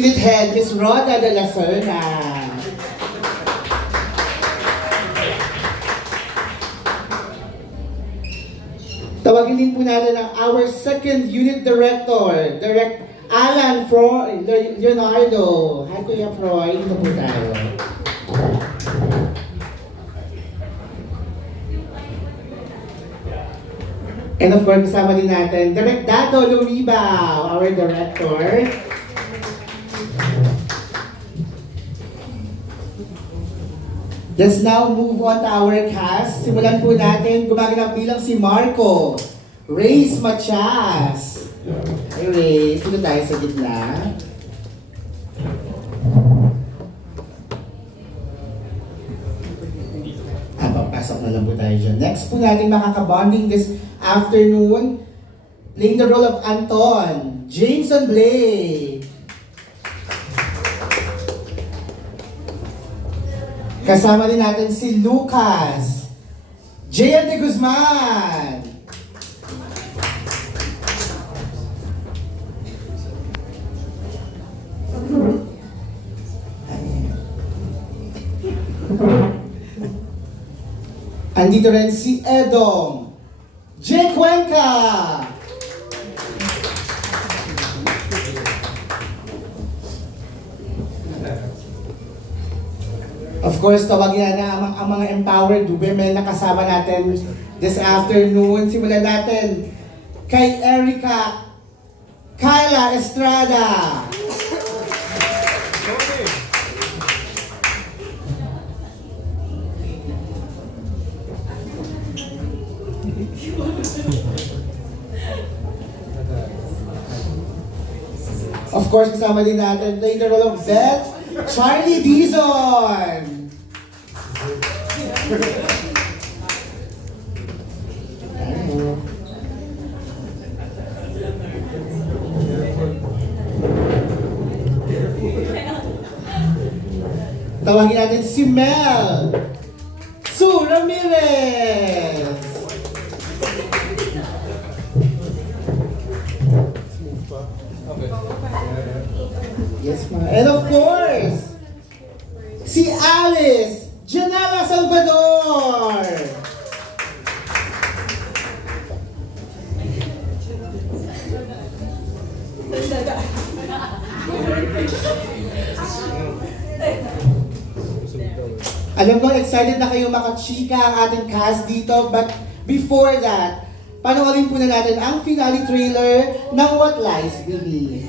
Unit Head, Ms. Roda de la Serna. Tawagin din po natin ang our second unit director, Direct Alan Leonardo. Hi Kuya Froy, ito po tayo. And of course, kasama din natin, Direct Dato Lumibaw, our director. Let's now move on to our cast. Simulan po natin, gumaganap bilang si Marco Reyes Matias. Hey Reyes, dito tayo sa gitna. Papasok na lang po tayo dyan. Next po natin makakabonding this afternoon, playing the role of Anton, Jameson Blake. Kasama din natin si Lucas, J.M. de Guzman. Andito rin si Edong J. Cuenca. Of course, tawagin na ang mga empowered women na kasama natin this afternoon. Simulan natin kay Erica Kyla Estrada. Of course, kasama din natin playing the role of Beth, Charlie Dizon. Tawagin natin si Mel Sue Ramirez. Yes, ma'am. And of course, si Alice Janela Salvador. Alam ko, excited na kayo makachika ang ating cast dito, but before that, panoorin po na natin ang finale trailer ng What Lies Beneath.